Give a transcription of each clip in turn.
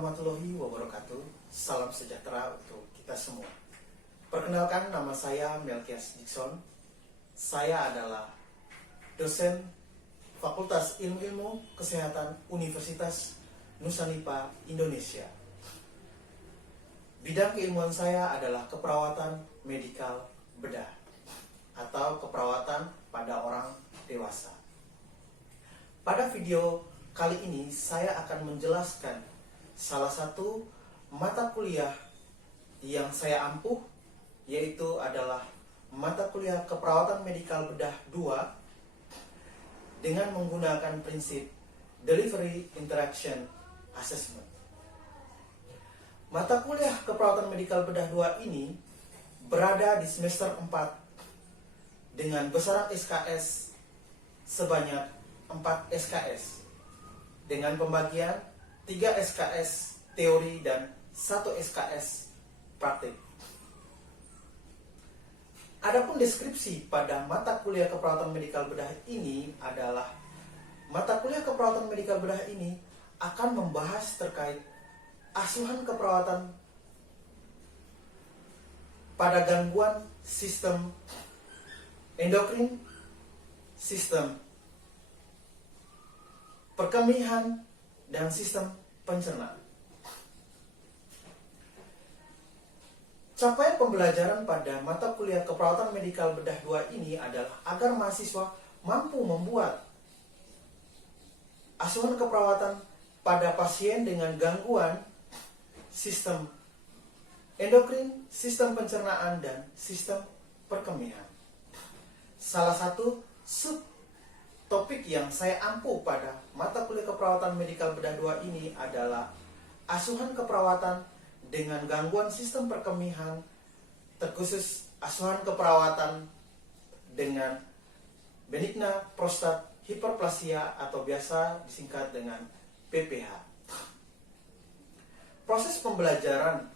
warahmatullahi wabarakatuh. Salam sejahtera untuk kita semua. Perkenalkan, nama saya Melkias Dikson. Saya adalah dosen Fakultas Ilmu Kesehatan Universitas Nusa-Nipah, Indonesia. Bidang keilmuan saya adalah keperawatan medikal bedah atau keperawatan pada orang dewasa. Pada video kali ini saya akan menjelaskan salah satu mata kuliah yang saya ampuh, yaitu adalah mata kuliah keperawatan medikal bedah 2 dengan menggunakan prinsip Delivery Interaction Assessment. Mata kuliah keperawatan medikal bedah 2 ini berada di semester 4 dengan besaran SKS sebanyak 4 SKS dengan pembagian 3 SKS teori dan 1 SKS praktik. Adapun deskripsi pada mata kuliah keperawatan medikal bedah ini adalah mata kuliah keperawatan medikal bedah ini akan membahas terkait asuhan keperawatan pada gangguan sistem endokrin, sistem perkemihan, dan sistem pencernaan. Capaian pembelajaran pada mata kuliah keperawatan medikal bedah 2 ini adalah agar mahasiswa mampu membuat asuhan keperawatan pada pasien dengan gangguan sistem endokrin, sistem pencernaan, dan sistem perkemihan. Salah satu subtopik yang saya ampuh pada mata kuliah keperawatan medikal bedah 2 ini adalah asuhan keperawatan dengan gangguan sistem perkemihan, terkhusus asuhan keperawatan dengan benigna prostat hiperplasia atau biasa disingkat dengan BPH. Proses pembelajaran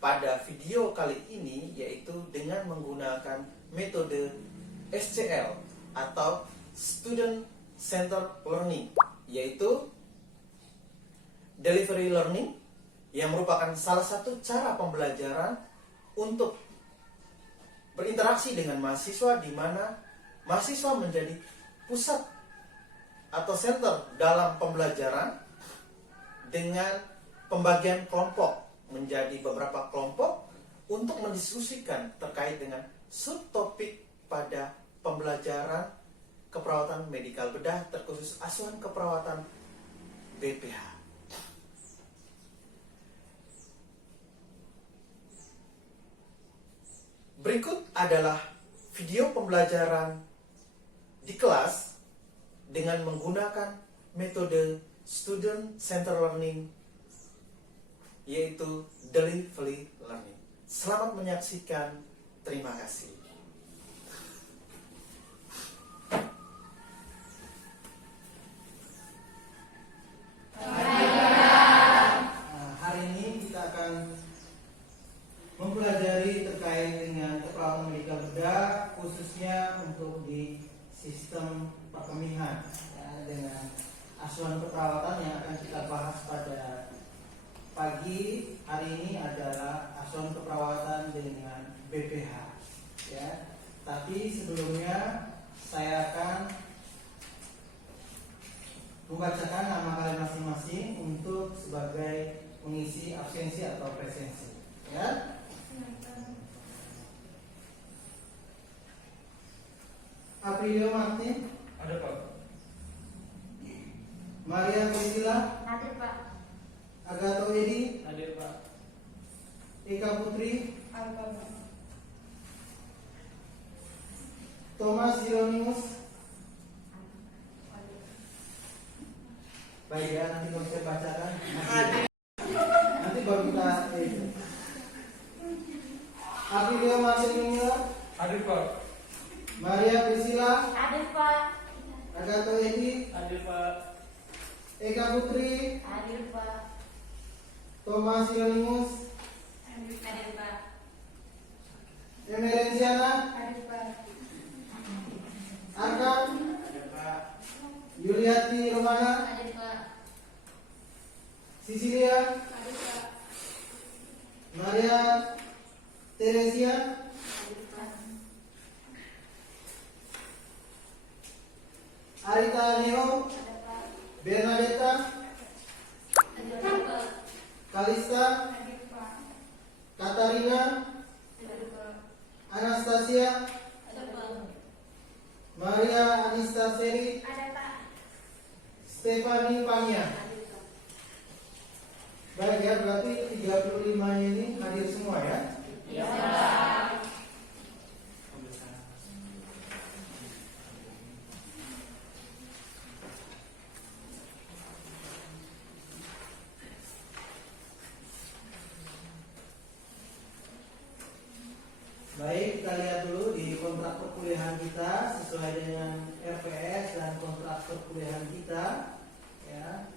pada video kali ini yaitu dengan menggunakan metode SCL atau Student Centered Learning, yaitu Delivery Learning, yang merupakan salah satu cara pembelajaran untuk berinteraksi dengan mahasiswa, di mana mahasiswa menjadi pusat atau center dalam pembelajaran dengan pembagian kelompok menjadi beberapa kelompok untuk mendiskusikan terkait dengan subtopik pada pembelajaran keperawatan medikal bedah, terkhusus asuhan keperawatan BPH. Berikut adalah video pembelajaran di kelas dengan menggunakan metode Student Centered Learning, yaitu Delivery Learning. Selamat menyaksikan. Terima kasih. Hari ini kita akan mempelajari terkait dengan keperawatan medikal bedah, khususnya untuk di sistem perkemihan, ya, dengan asuhan keperawatan yang akan kita bahas pada pagi hari ini adalah asuhan keperawatan dengan BPH, ya. Tapi sebelumnya saya akan membacakan nama kalian masing-masing untuk sebagai pengisi absensi atau presensi, ya. Aprilio Martin. Ada, Pak. Maria Priscilla. Hadir, Pak. Agato Edi. Hadir, Pak. Eka Putri. Hadir, Pak. Thomas Hieronymus. Baik ya, nanti kalau saya bacakan nanti baru kita Aprilio Marcelino. Hadir, Pak. Maria Priscilla. Hadir, Pak. Agato Edi. Hadir, Pak. Eka Putri. Hadir, Pak. Thomas Hieronymus. Hadir, Pak. Emerenciana. Hadir, Pak. Arkan. Hadir, Pak. Yuliati Romana. Hadir, Pak. Sisilia. Hadir, Neo, Ada Pak. Bernadetta, Ada Pak. Kalista, Ada Pak. Katarina, Ada Pak. Anastasia, Ada Pak. Maria Anistaseri, Ada Pak. Stefani Pania. Ada Pak. Baik ya, berarti 35 ini hadir semua ya. Iya Pak. Baik, kita lihat dulu di kontrak perkuliahan kita sesuai dengan RPS dan kontrak perkuliahan kita ya.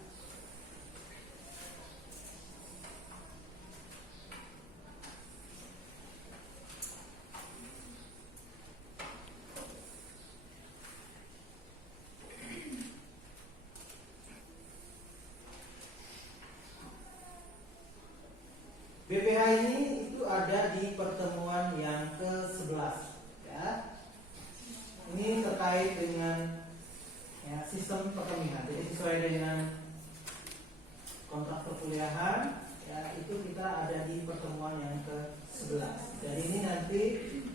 BPH ini itu ada di pertemuan yang ke-11 ya. Ini terkait dengan ya, sistem perkemihan. Jadi sesuai dengan kontrak perkuliahan ya, itu kita ada di pertemuan yang ke-11. Jadi ini nanti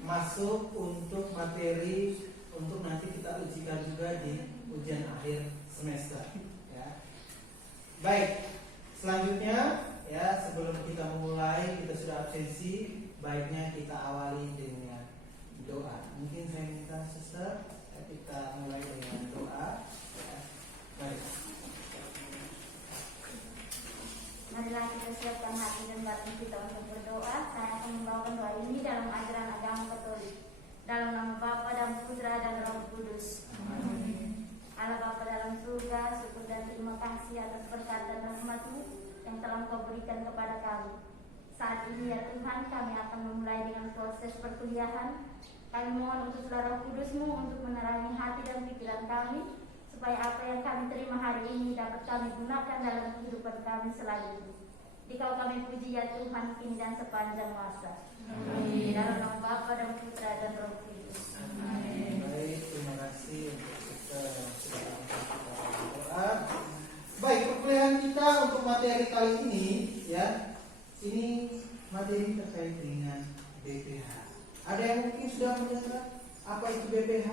masuk untuk materi untuk nanti kita ujikan juga di ujian akhir semester ya. Baik, selanjutnya ya, sebelum kita memulai, kita sudah absensi, baiknya kita awali dengan doa. Mungkin saya minta suster, ya, kita mulai dengan doa. Ya. Baik. Marilah kita siapkan hati dan batin kita untuk berdoa. Saya akan membawakan doa ini dalam ajaran agama Katolik. Dalam nama Bapa dan Putra dan Roh Kudus. Amin. Allah Bapa dalam surga, syukur dan terima kasih atas berkat dan rahmat-Mu yang telah Kau berikan kepada kami. Saat ini ya Tuhan, kami akan memulai dengan proses perkuliahan. Kami mohon untuk Roh Kudus-Mu untuk menerangi hati dan pikiran kami, supaya apa yang kami terima hari ini dapat kami gunakan dalam kehidupan kami selanjutnya. Dikau kami puji ya Tuhan, kini dan sepanjang masa. Amin. Dalam nama Bapa dan Putra dan Roh Kudus. Amin. Baik, terima kasih untuk kita yang sudah melakukan doa. Baik, perkuliahan kita untuk materi kali ini ya, ini materi terkait dengan BPH. Ada yang mungkin sudah mendengar apa itu BPH?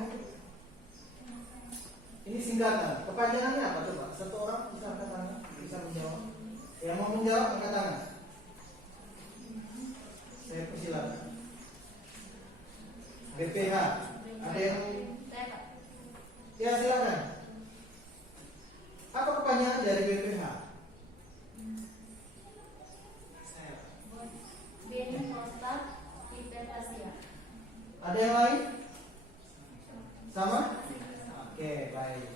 Ini singkatan. Kepanjangannya apa coba? Satu orang bisa angkat tangan, bisa menjawab. Yang mau menjawab angkat tangan. Saya persilakan. BPH. Ada yang? Ya silakan. Apa kepanjangan dari BPH? Beni Prostat Hiperplasia. Ada yang lain? Sama? Oke, baik.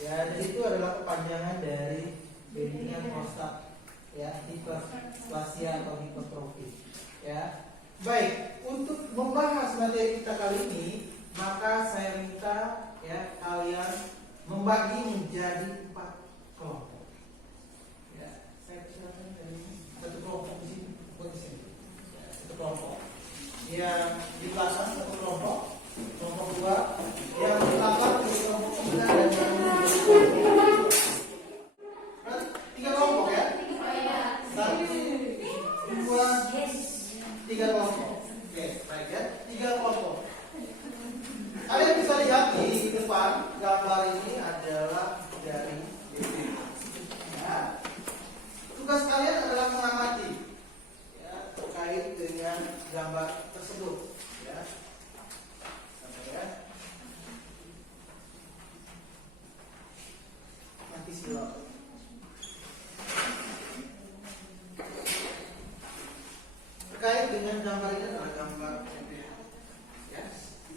Ya, jadi itu adalah kepanjangan dari benignan prostat, ya, hiperplasia atau hipertrofi. Ya, baik. Untuk membahas materi kita kali ini, maka saya minta ya kalian membagi menjadi 4 kelompok. Ya, saya persilakan dari satu kelompok di sini, di sini. Ya, satu kelompok. Yang di belakang satu kelompok, kelompok 2. Yang di belakang di kelompok 9 dan yang di kelompok 3 kelompok ya. 1, 2, 3 kelompok. Oke, baik ya. 3 kelompok. Kalian bisa lihat di depan gambar ini adalah dari BPH. Ya. Tugas kalian adalah mengamati ya, terkait dengan gambar tersebut. Ya. Sampai ya. Nanti silakan. Terkait dengan gambar ini adalah gambar BPH. Ya.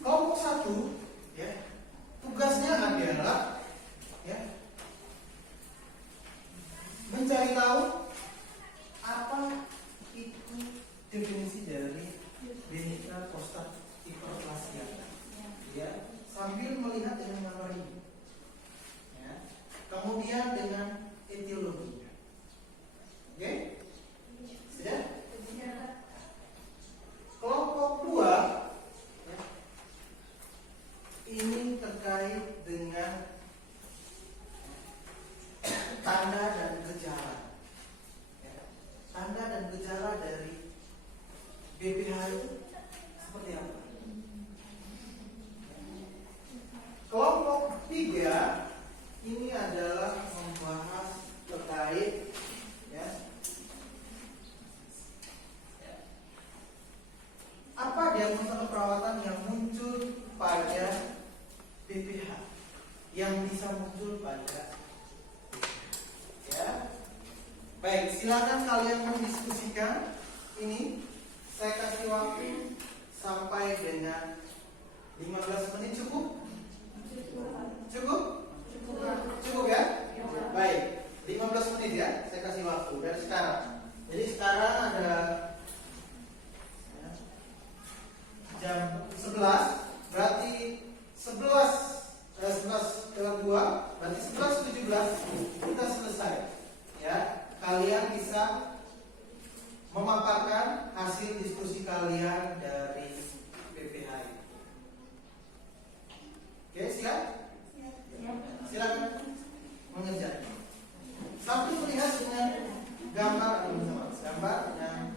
Kelompok 1 ya, tugasnya adalah ya, mencari tahu apa itu definisi dari benignan prostat hiperplasia ya, sambil melihat dengan gambar ini ya. Kemudian dengan etiologinya. Oke? Sudah? Kelompok 2 ya, ini terkait dengan pada BPH yang bisa muncul pada ya. Baik, silakan kalian mendiskusikan ini. Saya kasih waktu sampai dengan 15 menit cukup? Cukup? Cukup ya? Baik, 15 menit ya. Saya kasih waktu dari sekarang. Jadi sekarang ada jam 11, berarti 11:02, berarti 11:17 kita selesai. Ya, kalian bisa memaparkan hasil diskusi kalian dari BPH. Oke, silakan mengejar. Satu melihat dengan gambar gambar yang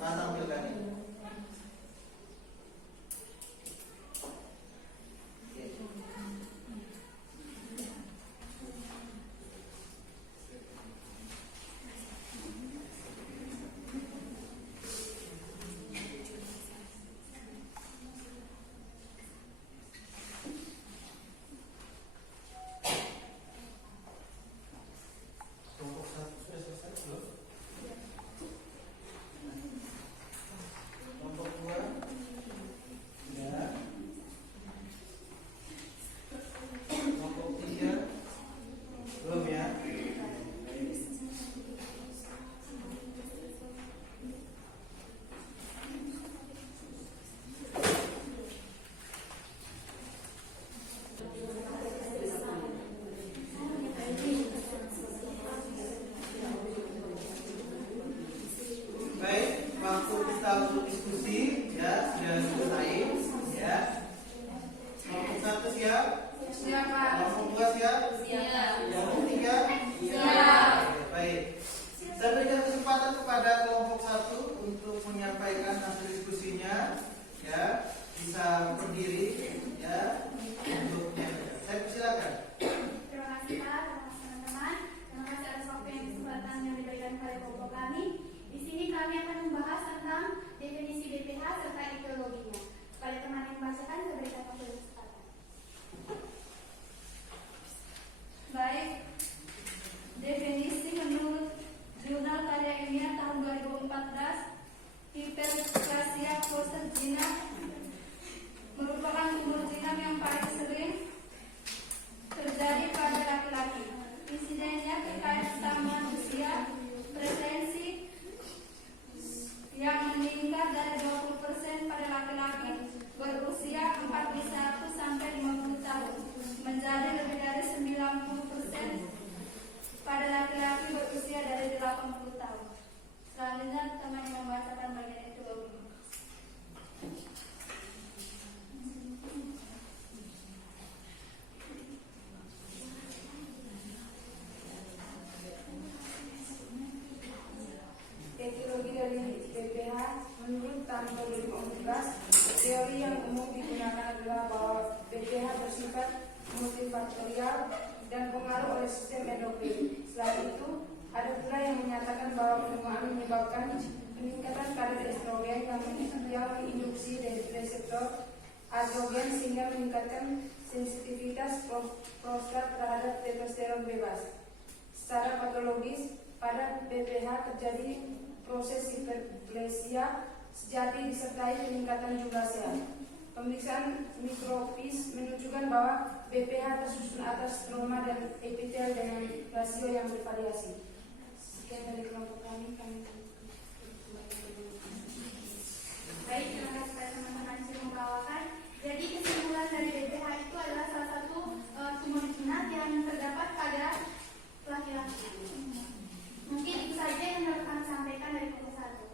saya tampilkan ini. Kelompok satu sudah selesai belum? Kelompok dua sudah. Kelompok tiga belum ya? Baik, waktu kita untuk diskusi ya sudah selesai ya. Kelompok satu siap? Siap, Pak. Kelompok dua siap? Siap. Kelompok tiga? Siap. Oke, baik. Saya berikan kesempatan kepada kelompok satu untuk menyampaikan hasil diskusinya ya, bisa berdiri ya untuk menyampaikan. Saya persilakan. Terima kasih Pak, terima kasih teman-teman. Terima kasih atas waktu yang kesempatan yang diberikan kepada kelompok kami. Di sini kami akan membahas tentang definisi BPH serta etiologinya. Kepada teman yang membacakan, saya berikan waktu yang kesempatan. Baik, definisi menurut Jurnal Karya Ilmiah tahun 2014, hiperplasia prostat zina merupakan tumor jinam yang paling sering terjadi pada laki-laki. Insidennya terkait sama usia, prevalensi yang meningkat dari 20% pada laki-laki berusia 41 sampai 50 tahun menjadi lebih dari 90% pada laki-laki berusia dari 80 tahun. Selanjutnya teman yang membacakan bagian etiologi. Etiologi dari BPH menurut tahun 2014, teori yang umum digunakan adalah bahwa BPH bersifat multifaktorial dan pengaruh oleh sistem endokrin. Selain itu, ada pula yang menyatakan bahwa penuaan menyebabkan peningkatan kadar estrogen yang menginduksi reseptor androgen sehingga meningkatkan sensitivitas prostat terhadap testosteron bebas. Secara patologis, pada BPH terjadi proses hiperplasia sejati disertai peningkatan jumlah sel. Pemeriksaan mikrofis menunjukkan bahwa BPH tersusun atas stroma dan epitel dengan rasio yang bervariasi. Sekian dari kelompok kami. Baik, terima kasih kepada teman-teman yang sudah membawakan. Jadi kesimpulan dari BPH itu adalah salah satu tumor jinak yang terdapat pada laki-laki. Mungkin itu saja yang dapat kami sampaikan dari kelompok satu.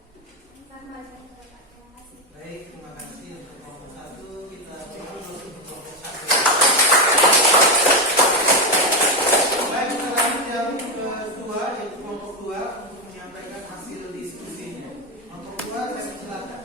Kita kembali kepada Pak. Terima kasih. Baik, terima kasih untuk kelompok satu. Kita untuk kelompok satu. Baik, kita lanjut yang kedua, yaitu kelompok dua untuk menyampaikan hasil diskusinya. Kelompok dua, saya silakan.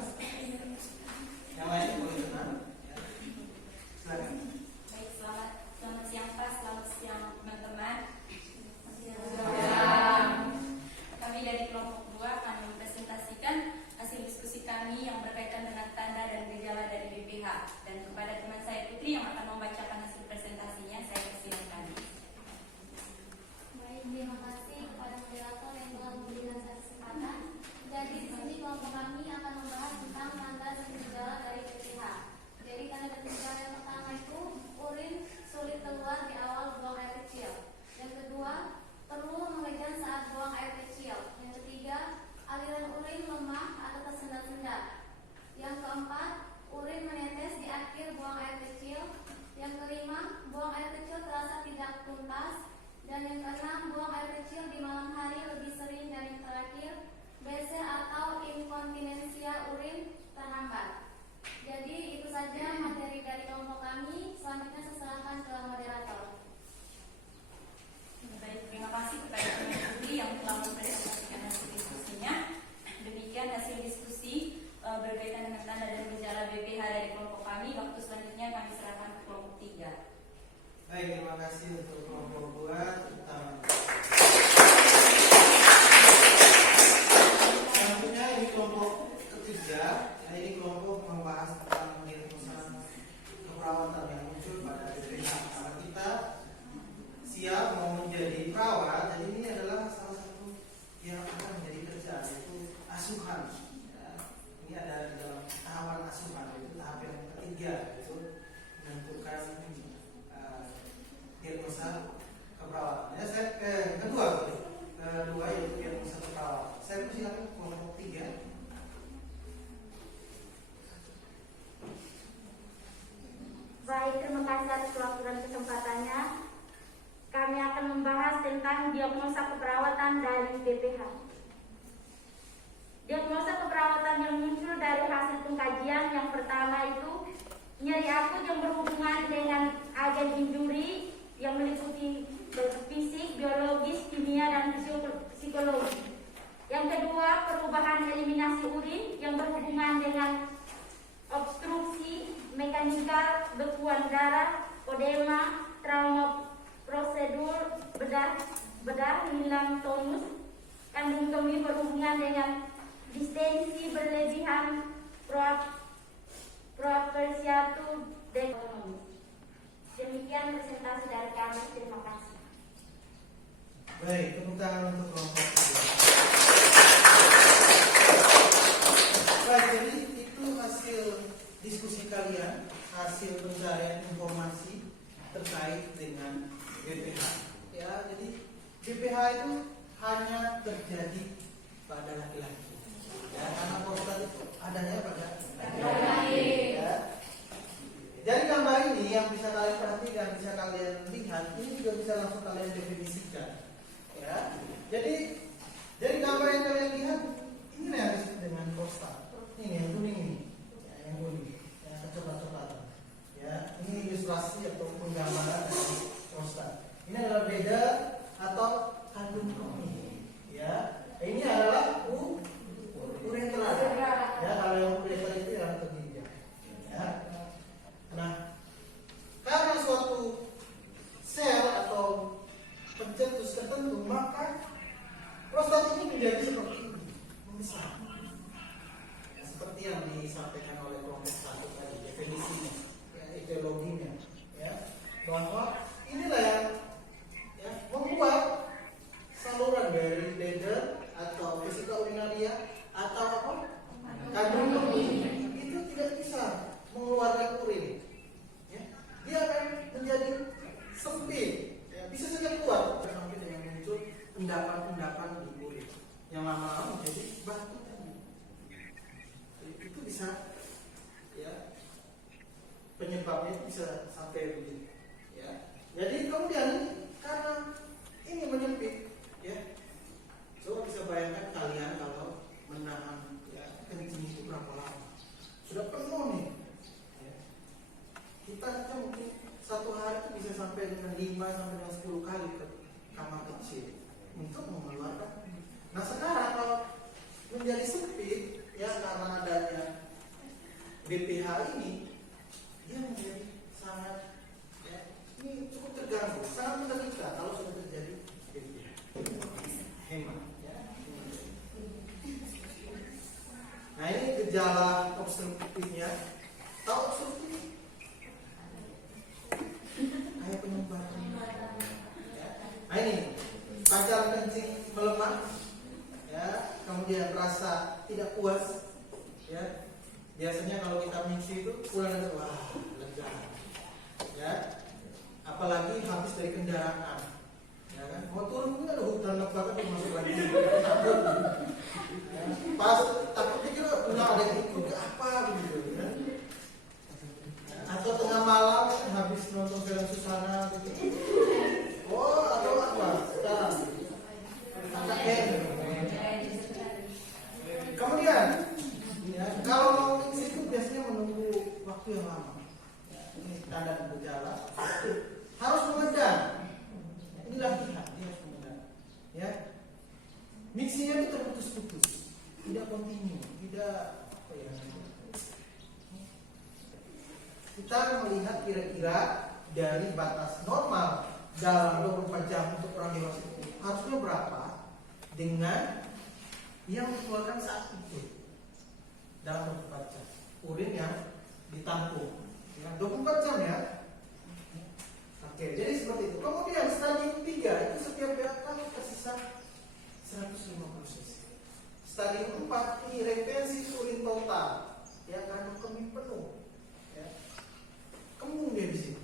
Baik, terima kasih untuk kelompok 2. Selanjutnya ini kelompok ketiga. Nah, ini kelompok membahas tentang diagnosa keperawatan yang muncul pada BPH. Karena kita siap mau menjadi perawat, jadi ini adalah salah satu yang akan menjadi kerjaan, yaitu asuhan. Ya, ini ada di dalam tahapan asuhan, yaitu tahap yang ketiga, yaitu menentukan diagnosa keperawatan. Ya, saya kedua yaitu diagnosa keperawatan. Saya persilakan kelompok 3. Baik, terima kasih atas waktu dan kesempatannya. Kami akan membahas tentang diagnosa keperawatan dari BPH. Diagnosa keperawatan yang muncul dari hasil pengkajian yang pertama itu nyeri akut yang berhubungan dengan agen injuri yang meliputi fisik, biologis, kimia, dan psikologi. Yang kedua, perubahan eliminasi urin yang berhubungan dengan obstruksi, mekanikal, bekuan darah, odema, trauma prosedur, bedah hilang tonus, kandung kemih berhubungan dengan distensi berlebihan, proapresiatu dan ekonomi. Demikian presentasi dari kami. Terima kasih. Baik, tepuk tangan untuk kelompok 3. Baik, jadi itu hasil diskusi kalian, hasil pencarian informasi terkait dengan BPH. Ya, jadi BPH itu hanya terjadi pada laki-laki. Ya, karena prostat itu adanya pada laki-laki. Ya. Dari gambar ini yang bisa kalian perhatikan, bisa kalian lihat, ini juga bisa langsung kalian definisikan. Ya, jadi dari gambar yang kalian lihat, ini yang disebut dengan prostat. Ini yang kuning ini, ya, yang kuning, yang coklat-coklatan. Ya, ini ilustrasi atau penggambaran dari prostat. Ini adalah beda atau kandung kemih. Ya, ini adalah uretra. Ya, kalau yang uretra itu yang ketiga. Ya. Nah, karena suatu sel atau pencetus tertentu, maka prostat ini menjadi seperti ini, membesar. Ya, seperti yang disampaikan oleh kelompok 1 tadi, definisinya, ya, ideologinya, ya, bahwa inilah yang ya, membuat saluran dari bladder atau vesika urinaria atau apa, kandung kemih itu tidak bisa mengeluarkan urin. Ya, dia akan menjadi sempit. Ya, bisa saja keluar sampai dengan muncul endapan-endapan di urin yang lama-lama menjadi batu tadi. Itu bisa, ya, penyebabnya itu bisa sampai begitu. Ya, jadi kemudian karena ini menyempit, ya, coba bisa bayangkan kalian kalau menahan, ya, kencing itu berapa lama? Sudah penuh nih. Ya. Kita aja mungkin satu hari itu bisa sampai dengan 5 sampai dengan 10 kali ke kamar kecil untuk mengeluarkan. Nah, sekarang kalau menjadi sempit, ya, karena adanya BPH ini, dia menjadi sangat, ya, ini cukup terganggu, sangat menderita kalau sudah terjadi BPH. Hemat, ya. Nah, ini gejala obstruktifnya. Tahu obstruktif? Kayak penyebaran. Ya. Nah, ini pancaran kencing melemah, ya, kemudian rasa tidak puas, ya. Biasanya kalau kita mixi itu pulang dari wah, lega, ya. Apalagi habis dari kendaraan, ya kan. Mau turun kan ada hutan lebat kan masuk lagi. Ya. Pas takut pikir nggak ada yang ikut apa gitu, ya. Atau tengah malam habis nonton film Susana gitu. Oh, atau apa? Sekarang kemudian, ya, kalau mau mixi itu biasanya menunggu waktu yang lama. Ya, ini tanda gejala. Harus memendam. Ini latihan, dia harus memendam. Ya, mixinya itu terputus-putus, tidak kontinu, tidak apa ya. Kita melihat kira-kira, dari batas normal dalam 24 jam untuk orang dewasa itu harusnya berapa dengan yang dikeluarkan saat itu dalam 24 jam urin yang ditampung ya, 24 jam ya. Oke, jadi seperti itu. Kemudian stadium 3 itu setiap BAK tersisa 150 cc. Stadium 4 ini retensi urin total ya, kandung kemih penuh ya. Kembung dia di sini.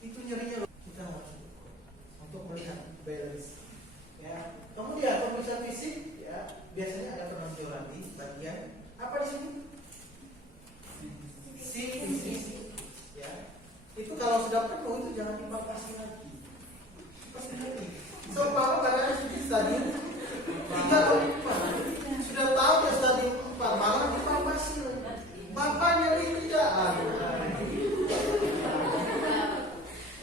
Itu nyerinya kita harus ukur untuk melihat balance ya. Kemudian pemeriksaan fisik ya, biasanya ada penonjolan di bagian apa di sini? Sini ya. Itu kalau sudah penuh itu jangan dipapasi lagi. Pasti lagi. Seumpama kadang stadium 3 atau 4 sudah tahu ya stadium 4 malah dipapasi lagi. Bapaknya tidak ada.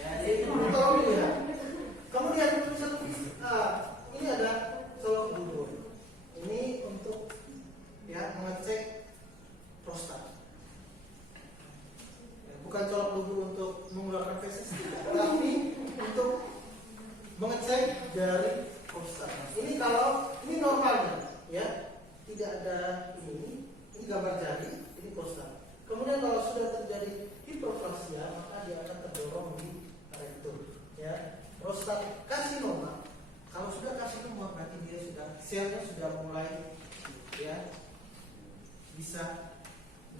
Ya, jadi itu tolong dilihat. Kemudian ini ada colok bubur. Ini untuk ya mengecek prostat. Bukan colok bubur untuk mengeluarkan feses, tapi untuk mengecek dari prostat. Ini kalau ini normalnya, ya tidak ada ini gambar jari, ini prostat. Kemudian kalau sudah terjadi hiperplasia, maka dia akan terdorong di rektum. Ya, prostat karsinoma. Kalau sudah karsinoma berarti dia sudah selnya sudah mulai ya bisa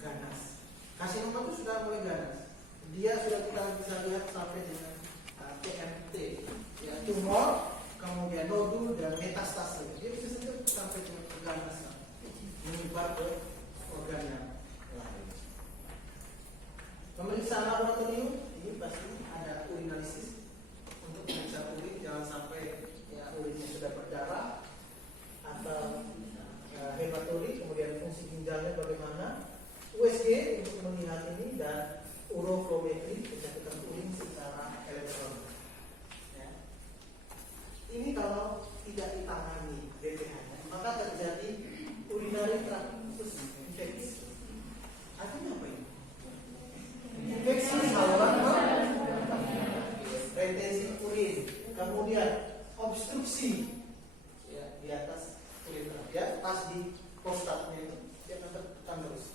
ganas. Karsinoma itu sudah mulai ganas. Dia sudah kita bisa lihat sampai dengan TMT, ya, tumor, kemudian nodul dan metastase. Dia bisa saja sampai dengan keganasan, menyebar ke organ yang lain. Pemeriksaan laboratorium ini pasti ada urinalisis untuk periksa urin, jangan sampai ya, urinnya sudah berdarah atau hematuri, kemudian fungsi ginjalnya bagaimana. USG untuk melihat ini dan uroflometri pencakupan urin secara elektronik. Ya. Ini kalau tidak ditangani BPH-nya, maka terjadi urinary tract infeksi. Artinya apa ini? Infeksi saluran retensi urin, kemudian obstruksi ya, di atas urin ya, pas di prostatnya itu dia akan tertekan terus.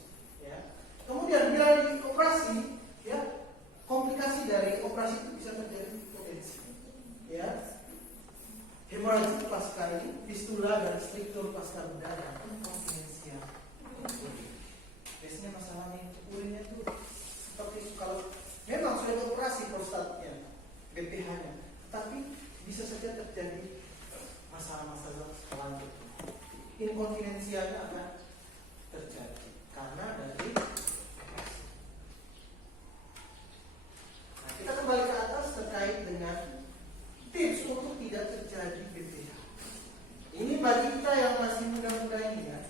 Kemudian bila dioperasi, ya komplikasi dari operasi itu bisa terjadi potensi, ya hemoragik pasca ini, fistula dan struktur pasca bedah dan inkontinensia. Biasanya masalahnya urinnya itu seperti itu. Kalau memang sudah dioperasi prostatnya, BPH-nya, tapi bisa saja terjadi masalah-masalah selanjutnya. Inkontinensianya akan terjadi karena dari kita kembali ke atas terkait dengan tips untuk tidak terjadi BPH. Ini bagi kita yang masih muda-muda ini ya,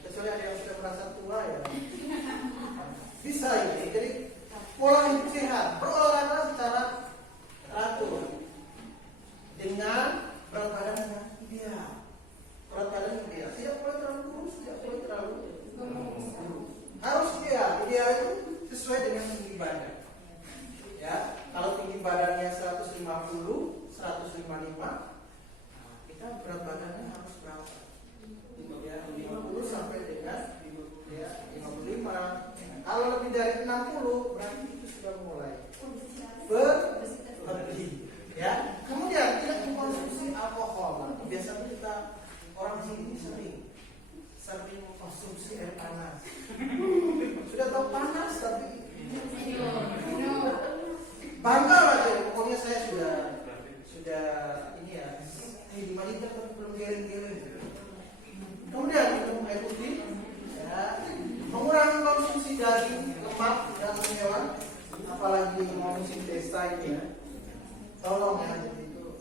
kecuali ada yang sudah merasa tua ya, bisa ini. Jadi pola hidup sehat, berolahraga secara teratur dengan berat badan yang ideal. Berat badan yang ideal, tidak boleh terlalu kurus, tidak boleh terlalu harus ideal. Ideal itu sesuai dengan tinggi badan. Ya, kalau tinggi badannya 150, 155, nah, kita berat badannya harus berapa? Ya, 50 sampai dengan ya, 55. Kalau lebih dari 60, berarti itu sudah mulai berlebih. Ya, kemudian tidak mengkonsumsi alkohol. Biasanya kita orang sini sering mengkonsumsi air panas. Sudah tahu panas tapi bangga aja, pokoknya saya sudah ini ya, 5 liter tapi belum geleng-geleng. Kemudian minum air putih, ya, mengurangi konsumsi daging, lemak dan hewan, apalagi musim desa ini ya. Tolong ya, jadi itu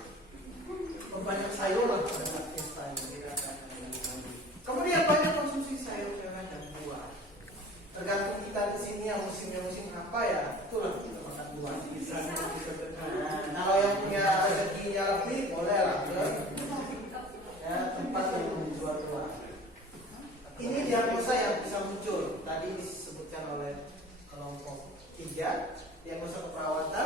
banyak sayur lah pada desa ini. Kemudian banyak konsumsi sayur dan buah. Tergantung kita di sini yang musimnya musim apa ya, itulah kita makan buah. Kalau yang punya rezekinya lebih boleh lah ya, tempat yang menjual buah. Ini diagnosa yang bisa muncul. Tadi disebutkan oleh kelompok 3, diagnosa keperawatan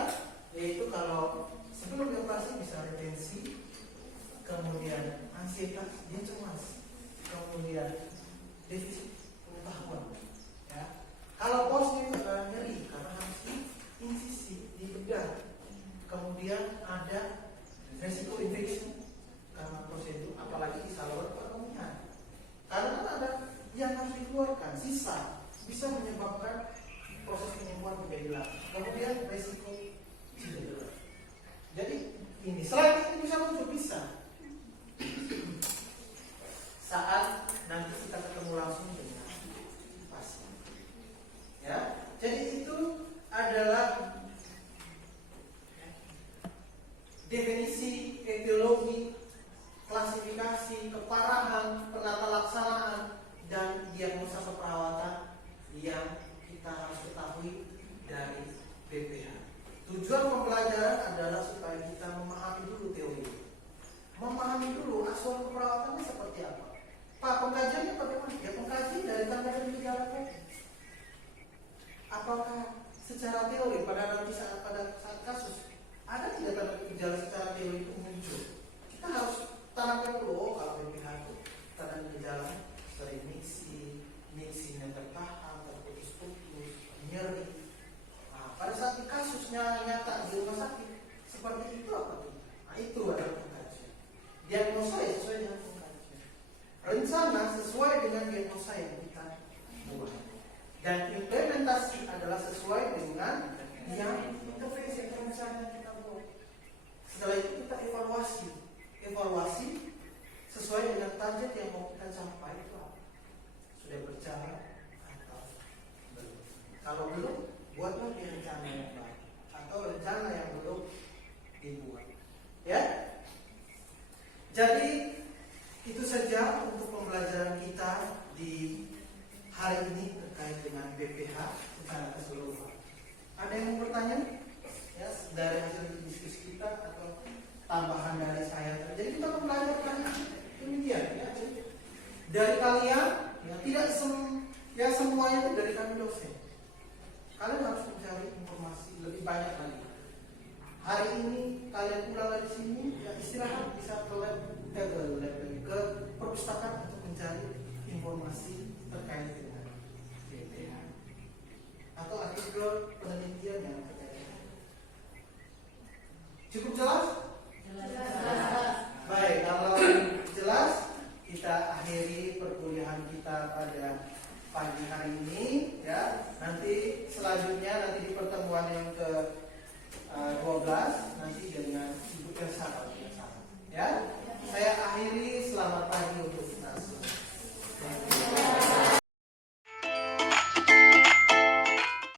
hilang. Kemudian resiko cedera. Jadi ini selain itu bisa muncul bisa saat nanti kita ketemu langsung dengan pasien. Ya, jadi itu adalah definisi, etiologi, klasifikasi, keparahan, penata laksanaan, dan diagnosa keperawatan yang kita harus ketahui dari BPH. Tujuan pembelajaran adalah supaya kita memahami dulu teori, memahami dulu asuhan keperawatannya seperti apa. Pak, pengkajiannya bagaimana? Ya, pengkaji dari tanda dan gejala COVID. Apakah secara teori pada saat kasus ada tidak tanda gejala secara teori itu muncul? Kita harus tanamkan dulu, oh kalau BPH itu tanda gejala sering mixing yang tertahan, terputus-putus, nyeri. Nah, pada saat di kasusnya nyata di rumah sakit seperti itu apa tuh? Nah, itu adalah pengkajian. Diagnosa ya sesuai dengan pengkajian. Rencana sesuai dengan diagnosa yang kita buat. Dan implementasi adalah sesuai dengan yang intervensi atau rencana yang kita buat. Setelah itu kita evaluasi sesuai dengan target yang mau kita capai itu apa? Sudah berjalan atau belum? Kalau belum, buatlah rencana yang baik atau rencana yang belum dibuat. Ya. Jadi itu saja untuk pembelajaran kita di hari ini terkait dengan BPH secara keseluruhan. Ada yang mau bertanya? Ya, dari hasil diskusi kita atau tambahan dari saya. Jadi kita mempelajari demikian ya. Dari kalian ya, tidak semuanya itu dari kami dosen. Kalian harus mencari informasi lebih banyak lagi. Hari ini kalian pulang dari sini ya, istirahat bisa ke ke perpustakaan untuk mencari informasi terkait dengan BPH atau artikel penelitian yang terkait. Cukup jelas? Jelas. Baik, kalau jelas kita akhiri perkuliahan kita pada pagi hari ini ya. Nanti selanjutnya nanti di pertemuan yang ke 12 nanti dengan Ibu Elsa ya. Saya akhiri